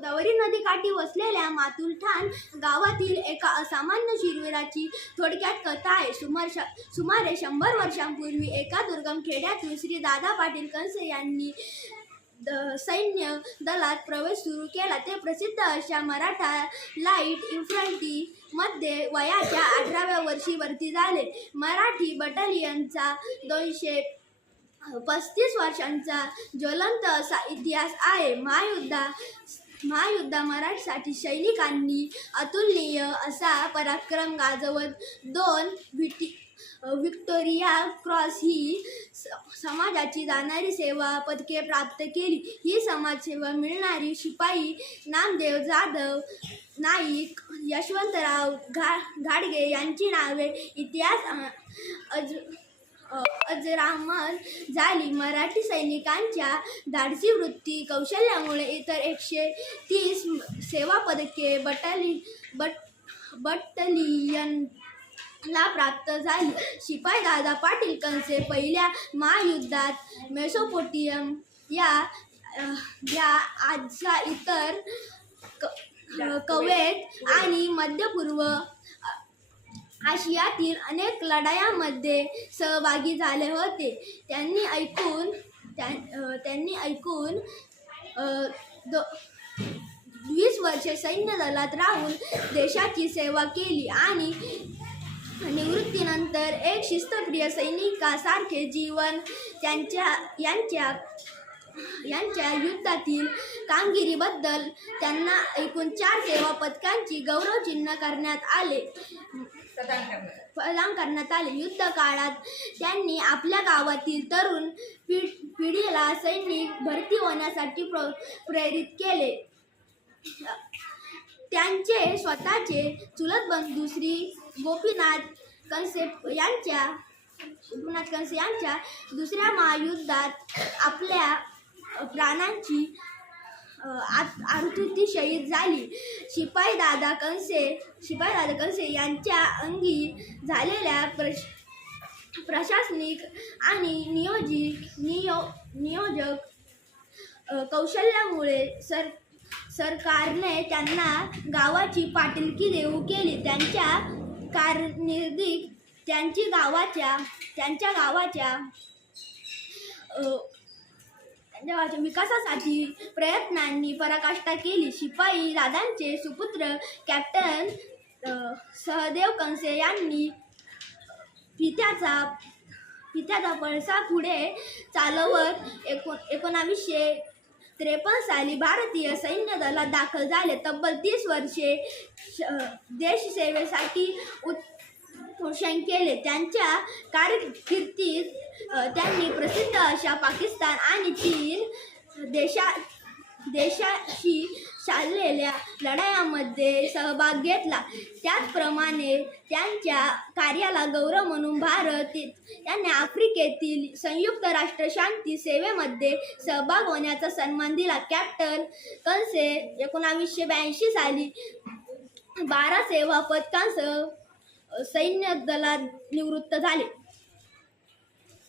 गोदावरी नदीकाठी वसलेल्या मातुलठाण गावातील एका असामान्य शिरवीराची थोडक्यात कथा आहे. सुमार श सुमारे शंभर वर्षांपूर्वी एका दुर्गम खेड्यातून श्री दादा पाटील कंसे यांनी द सैन्य दलात प्रवेश सुरू केला. ते प्रसिद्ध अशा मराठा लाइट इन्फंट्रीमध्ये वयाच्या अठराव्या वर्षी भरती झाले. मराठी बटालियनचा दोनशे पस्तीस वर्षांचा ज्वलंत असा इतिहास आहे. महायुद्धा महायुद्धा मराठीसाठी सैनिकांनी अतुलनीय असा पराक्रम गाजवत. दोन व्हिटी व्हिक्टोरिया क्रॉस ही स- समाजाची जाणारी सेवा पदके प्राप्त केली. ही समाजसेवा मिळणारी शिपाई नामदेव जाधव नाईक यशवंतराव घा घाडगे यांची नावे. इतिहास अज अजरामर. झाली मराठी सैनिकांच्या धाडसी वृत्ती. कौशल्यामुळे इतर एकशे तीस सेवा पदके बटाली बट बटालियनला प्राप्त झाली. शिपाई दादा पाटील कंसे पहिल्या महायुद्धात मेसोपोटियम या या आजचा इतर क कवेत आणि मध्यपूर्व आशियातील अनेक लढायांमध्ये सहभागी झाले होते. त्यांनी ऐकून त्यां त्यांनी ऐकून दो वीस वर्षे सैन्य दलात राहून देशाची सेवा केली आणि निवृत्तीनंतर एक शिस्तप्रिय सैनिकासारखे जीवन त्यांच्या यांच्या यांच्या युद्धातील कामगिरीबद्दल त्यांना एकूण चार सेवा पदकांची गौरवचिन्ह करण्यात आले. प्रदान करण्यात आले. युद्ध काळात त्यांनी आपल्या गावातील तरुण पि पिढीला सैनिक भरती होण्यासाठी प्र प्रेरित केले. त्यांचे स्वतःचे चुलत बंधू श्री गोपीनाथ कंसे यांच्या गोपीनाथ कंसे यांच्या दुसऱ्या महायुद्धात आपल्या प्राणांची आकृती शहीद झाली. शिपाई दादा कंसे शिपाई दादा कंसे यांच्या अंगी झालेल्या प्रश प्रशासनिक आणि नियोजित नियो नियोजक कौशल्यामुळे सर सरकारने त्यांना गावाची पाटीलकी देऊ केली. त्यांच्या कारनिर्दिक त्यांची गावाच्या त्यांच्या गावाच्या अ, विकासासाठी प्रयत्नांनी पराकाष्ठा केली? शिपाई दादांचे सुपुत्र कॅप्टन सहदेव कंसे यांनी पित्याचा पित्याचा पळसा पुढे चालवत एको एकोणावीसशे त्रेपन्न साली भारतीय सैन्य दलात दाखल झाले. तब्बल तीस वर्षे श- उत् उत्पोषण केले. त्यांच्या कारकिर्दीत त्यांनी प्रसिद्ध अशा पाकिस्तान आणि चीन देशा देशाशी चाललेल्या लढायांमध्ये सहभाग घेतला. त्याचप्रमाणे त्यांच्या कार्याला गौरव म्हणून भारत त्यांनी आफ्रिकेतील संयुक्त राष्ट्र शांती सेवेमध्ये सहभाग होण्याचा सन्मान दिला. कॅप्टन कंसे एकोणावीसशे ब्याऐंशी साली बारा सेवा पदकांसह सैन्य दलात निवृत्त झाले.